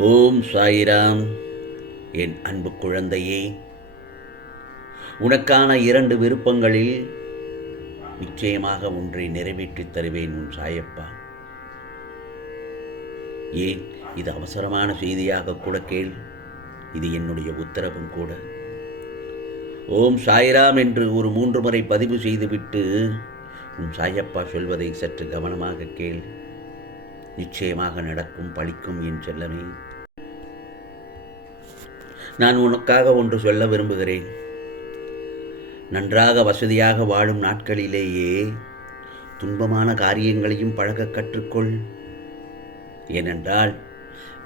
ஓம் சாயிராம். என் அன்பு குழந்தையே, உனக்கான 2 விருப்பங்களில் நிச்சயமாக ஒன்றை நிறைவேற்றித் தருவேன் உன் சாயப்பா. ஏன், இது அவசரமான செய்தியாக கூட கேள். இது என்னுடைய உத்தரவும் கூட. ஓம் சாய்ராம் என்று ஒரு 3 முறை பதிவு செய்துவிட்டு உன் சாயப்பா சொல்வதை சற்று கவனமாக கேள். நிச்சயமாக நடக்கும், பலிக்கும் என் செல்லமே. நான் உனக்காக ஒன்று சொல்ல விரும்புகிறேன். நன்றாக வசதியாக வாழும் நாட்களிலேயே துன்பமான காரியங்களையும் பழக கற்றுக்கொள். ஏனென்றால்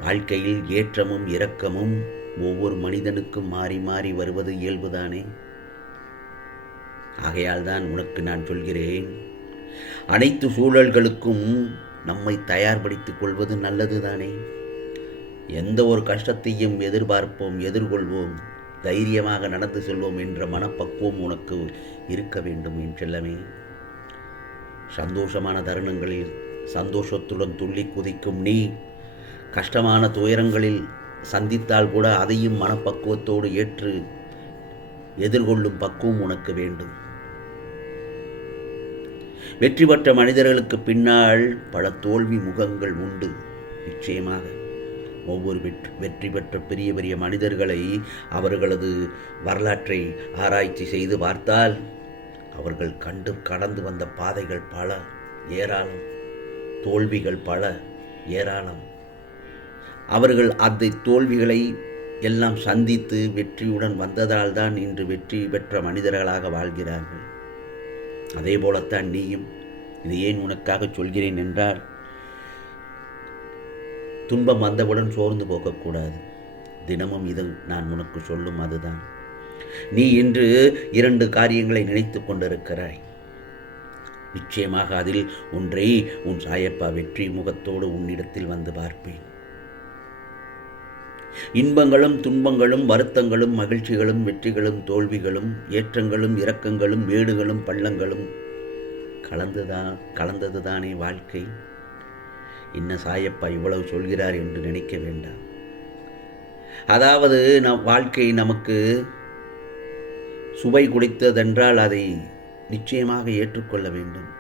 வாழ்க்கையில் ஏற்றமும் இரக்கமும் ஒவ்வொரு மனிதனுக்கும் மாறி மாறி வருவது இயல்புதானே. ஆகையால் தான் உனக்கு நான் சொல்கிறேன், அனைத்து சூழல்களுக்கும் நம்மை தயார்படுத்திக் கொள்வது நல்லதுதானே. எந்த ஒரு கஷ்டத்தையும் எதிர்பார்ப்போம், எதிர்கொள்வோம், தைரியமாக நடந்து செல்வோம் என்ற மனப்பக்குவம் உனக்கு இருக்க வேண்டும் என் செல்லமே. சந்தோஷமான தருணங்களில் சந்தோஷத்துடன் துள்ளி குதிக்கும் நீ, கஷ்டமான துயரங்களில் சந்தித்தால் கூட அதையும் மனப்பக்குவத்தோடு ஏற்று எதிர்கொள்ளும் பக்குவம் உனக்கு வேண்டும். வெற்றி பெற்ற மனிதர்களுக்கு பின்னால் பல தோல்வி முகங்கள் உண்டு. நிச்சயமாக ஒவ்வொரு வெற்றி பெற்ற பெரிய பெரிய மனிதர்களை, அவர்களது வரலாற்றை ஆராய்ச்சி செய்து பார்த்தால் அவர்கள் கடந்து வந்த பாதைகள் பல, ஏராளம். தோல்விகள் பல, ஏராளம். அவர்கள் அந்த தோல்விகளை எல்லாம் சந்தித்து வெற்றியுடன் வந்ததால் தான் இன்று வெற்றி பெற்ற மனிதர்களாக வாழ்கிறார்கள். அதே போலத்தான் நீயும். இது ஏன் உனக்காக சொல்கிறேன் என்றால், துன்பம் வந்தவுடன் சோர்ந்து போகக்கூடாது. தினமும் இது நான் உனக்கு சொல்லும் அதுதான். நீ இன்று 2 காரியங்களை நினைத்து கொண்டிருக்கிறாய். நிச்சயமாக அதில் ஒன்றை உன் சாயப்பா வெற்றி முகத்தோடு உன்னிடத்தில் வந்து பார்ப்பேன். இன்பங்களும் துன்பங்களும், வருத்தங்களும் மகிழ்ச்சிகளும், வெற்றிகளும் தோல்விகளும், ஏற்றங்களும் இரக்கங்களும், மேடுகளும் பள்ளங்களும் கலந்ததுதானே வாழ்க்கை. என்ன சாயப்பா இவ்வளவு சொல்கிறார் என்று நினைக்க வேண்டாம். அதாவது வாழ்க்கை நமக்கு சுவை குடித்ததென்றால் அதை நிச்சயமாக ஏற்றுக்கொள்ள வேண்டும்.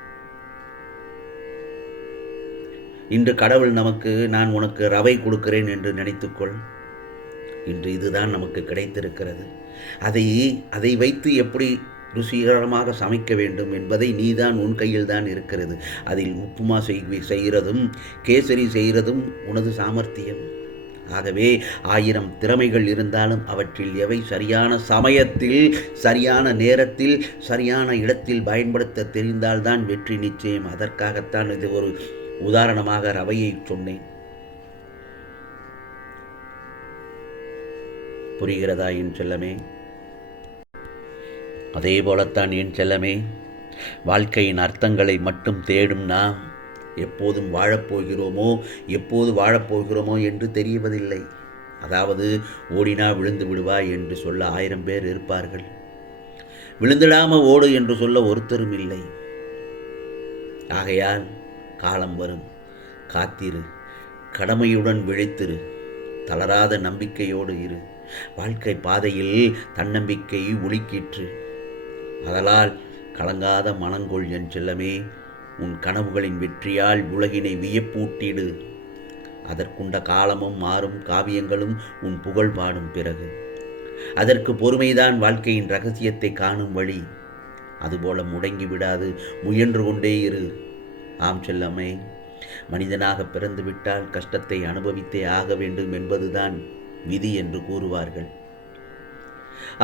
இன்று கடவுள் நமக்கு, நான் உனக்கு ரவை கொடுக்கிறேன் என்று நினைத்துக்கொள். இன்று இதுதான் நமக்கு கிடைத்திருக்கிறது. அதை வைத்து எப்படி ருசிகரமாக சமைக்க வேண்டும் என்பதை நீதான், உன் கையில் தான் இருக்கிறது. அதில் உப்புமா செய்கிறதும் கேசரி செய்கிறதும் உனது சாமர்த்தியம். ஆகவே 1000 திறமைகள் இருந்தாலும் அவற்றில் எவை சரியான சமயத்தில், சரியான நேரத்தில், சரியான இடத்தில் பயன்படுத்த தெரிந்தால்தான் வெற்றி நிச்சயம். அதற்காகத்தான் இது ஒரு உதாரணமாக ரவையை சொன்னேன். புரிகிறதா என் செல்லமே? அதே போலத்தான் என் செல்லமே, வாழ்க்கையின் அர்த்தங்களை மட்டும் தேடும் நாம் எப்போதும் எப்போது வாழப்போகிறோமோ என்று தெரிவதில்லை. அதாவது ஓடினா விழுந்து விடுவாய் என்று சொல்ல 1000 பேர் இருப்பார்கள். விழுந்திடாம ஓடு என்று சொல்ல ஒருத்தரும் இல்லை. ஆகையால் காலம் வரும், காத்திரு, கடமையுடன் விழித்திரு, தளராத நம்பிக்கையோடு இரு. வாழ்க்கை பாதையில் தன்னம்பிக்கை ஒளிக்கிற்று. அதனால் கலங்காத மனங்கொள் என் செல்லமே. உன் கனவுகளின் வெற்றியால் உலகினை வியப்பூட்டிடு. அதற்குண்ட காலமும் மாறும், காவியங்களும் உன் புகழ் பாடும் பிறகு. அதற்கு பொறுமைதான் வாழ்க்கையின் ரகசியத்தை காணும் வழி. அதுபோல முடங்கி விடாது, முயன்று கொண்டே இரு. ஆம் செல்லமே, மனிதனாக பிறந்து விட்டால் கஷ்டத்தை அனுபவித்தே ஆக வேண்டும் என்பதுதான் விதி என்று கூறுவார்கள்.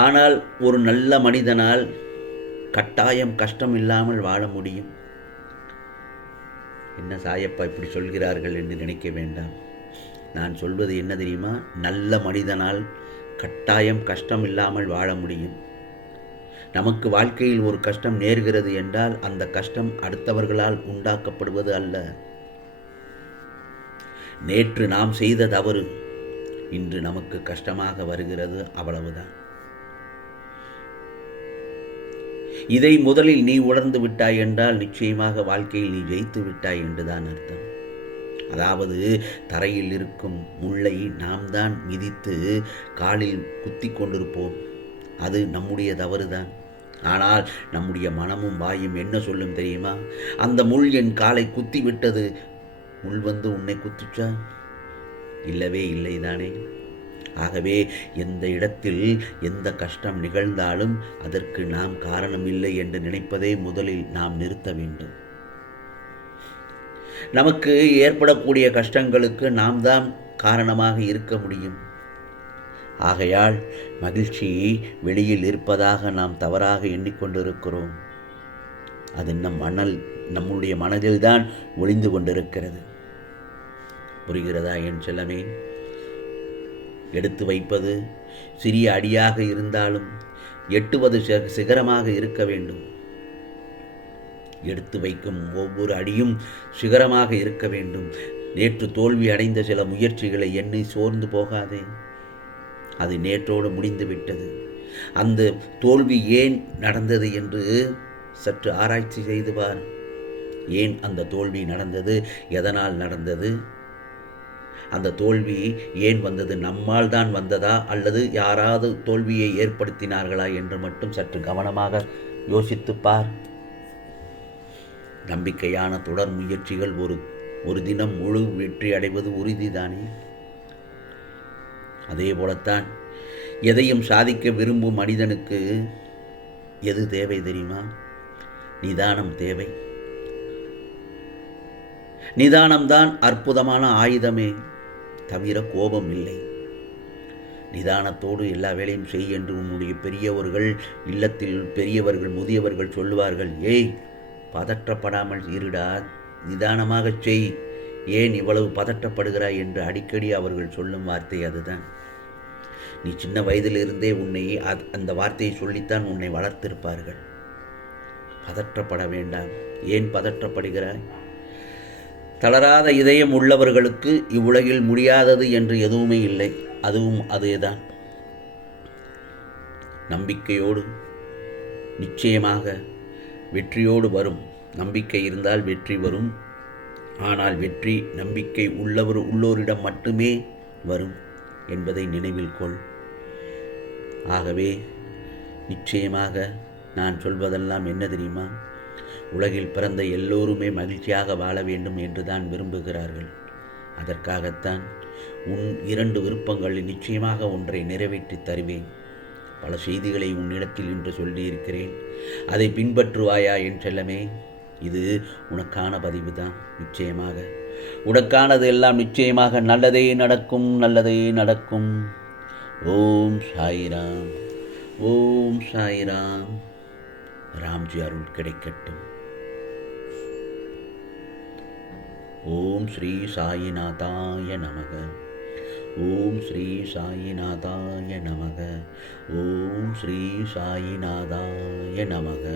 ஆனால் ஒரு நல்ல மனிதனால் கட்டாயம் கஷ்டம் இல்லாமல் வாழ முடியும். என்ன சாயப்பா இப்படி சொல்கிறார்கள் என்று நினைக்க வேண்டாம். நான் சொல்வது என்ன தெரியுமா? நல்ல மனிதனால் கட்டாயம் கஷ்டம் இல்லாமல் வாழ முடியும். நமக்கு வாழ்க்கையில் ஒரு கஷ்டம் நேர்கிறது என்றால் அந்த கஷ்டம் அடுத்தவர்களால் உண்டாக்கப்படுவது அல்ல. நேற்று நாம் செய்த தவறு இன்று நமக்கு கஷ்டமாக வருகிறது, அவ்வளவுதான். இதை முதலில் நீ உணர்ந்து விட்டாய் என்றால் நிச்சயமாக வாழ்க்கையில் நீ ஜெயித்து விட்டாய் என்றுதான் அர்த்தம். அதாவது தரையில் இருக்கும் முள்ளை நாம் தான் மிதித்து காலில் குத்தி கொண்டிருப்போம். அது நம்முடைய தவறுதான். ஆனால் நம்முடைய மனமும் வாயும் என்ன சொல்லும் தெரியுமா? அந்த முள் என் காலை குத்தி விட்டது. முள் வந்து உன்னை குத்திச்சா? இல்லவே இல்லைதானே. ஆகவே எந்த இடத்தில் எந்த கஷ்டம் நிகழ்ந்தாலும் அதற்கு நாம் காரணமில்லை என்று நினைப்பதை முதலில் நாம் நிறுத்த வேண்டும். நமக்கு ஏற்படக்கூடிய கஷ்டங்களுக்கு நாம் தான் காரணமாக இருக்க முடியும். ஆகையால் மகிழ்ச்சி வெளியில் இருப்பதாக நாம் தவறாக எண்ணிக்கொண்டிருக்கிறோம். அது நம்முடைய மனதில்தான் ஒளிந்து கொண்டிருக்கிறது. புரிகிறதா என் செல்லமே? எடுத்து வைப்பது சிறிய அடியாக இருந்தாலும் எட்டுவது சிகரமாக இருக்க வேண்டும். எடுத்து வைக்கும் ஒவ்வொரு அடியும் சிகரமாக இருக்க வேண்டும். நேற்று தோல்வி அடைந்த சில முயற்சிகளை எண்ணி சோர்ந்து போகாதே. அது நேற்றோடு முடிந்து விட்டது. அந்த தோல்வி ஏன் நடந்தது என்று சற்று ஆராய்ச்சி செய்து பார். ஏன் அந்த தோல்வி நடந்தது? எதனால் நடந்தது? அந்த தோல்வி ஏன் வந்தது? நம்மால் தான் வந்ததா அல்லது யாராவது தோல்வியை ஏற்படுத்தினார்களா என்று மட்டும் சற்று கவனமாக யோசித்து பார். நம்பிக்கையான தொடர் முயற்சிகள் ஒரு தினம் முழு வெற்றி அடைவது உறுதிதானே. அதே போலத்தான் எதையும் சாதிக்க விரும்பும் மனிதனுக்கு எது தேவை தெரியுமா? நிதானம் தேவை. நிதானம்தான் அற்புதமான ஆயுதமே தவிர கோபம் இல்லை. நிதானத்தோடு எல்லா வேலையும் செய் என்று உன்னுடைய பெரியவர்கள், இல்லத்தில் பெரியவர்கள், முதியவர்கள் சொல்லுவார்கள். ஏய், பதற்றப்படாமல் இருடா, நிதானமாக செய், ஏன் இவ்வளவு பதற்றப்படுகிறாய் என்று அடிக்கடி அவர்கள் சொல்லும் வார்த்தை அதுதான். நீ சின்ன வயதிலிருந்தே உன்னை அந்த வார்த்தையை சொல்லித்தான் உன்னை வளர்த்திருப்பார்கள். பதற்றப்பட வேண்டாம். ஏன் பதற்றப்படுகிறாய்? தளராத இதயம் உள்ளவர்களுக்கு இவ்வுலகில் முடியாதது என்று எதுவுமே இல்லை. அதுவும் அதேதான். நம்பிக்கையோடு நிச்சயமாக வெற்றியோடு வரும். நம்பிக்கை இருந்தால் வெற்றி வரும். ஆனால் வெற்றி நம்பிக்கை உள்ளோரிடம் மட்டுமே வரும் என்பதை நினைவில் கொள். ஆகவே நிச்சயமாக நான் சொல்வதெல்லாம் என்ன தெரியுமா? உலகில் பிறந்த எல்லோருமே மகிழ்ச்சியாக வாழ வேண்டும் என்று தான் விரும்புகிறார்கள். அதற்காகத்தான் உன் 2 விருப்பங்களில் நிச்சயமாக ஒன்றை நிறைவேற்றி தருவேன். பல செய்திகளை உன்னிடத்தில் இன்று சொல்லியிருக்கிறேன். அதை பின்பற்றுவாயா என் செல்லமே? இது உனக்கான பதிவு தான். நிச்சயமாக உனக்கானது எல்லாம் நிச்சயமாக நல்லதே நடக்கும், நல்லதே நடக்கும். ஓம் சாய்ராம், ஓம் சாய்ராம். ராம்ஜி அருள் கிடைக்கட்டும். ஓம் ஸ்ரீ சாயிநாதாய நமக. ஓம் ஸ்ரீ சாயிநாதாய நமக. ஓம் ஸ்ரீ சாயிநாதாய நமக.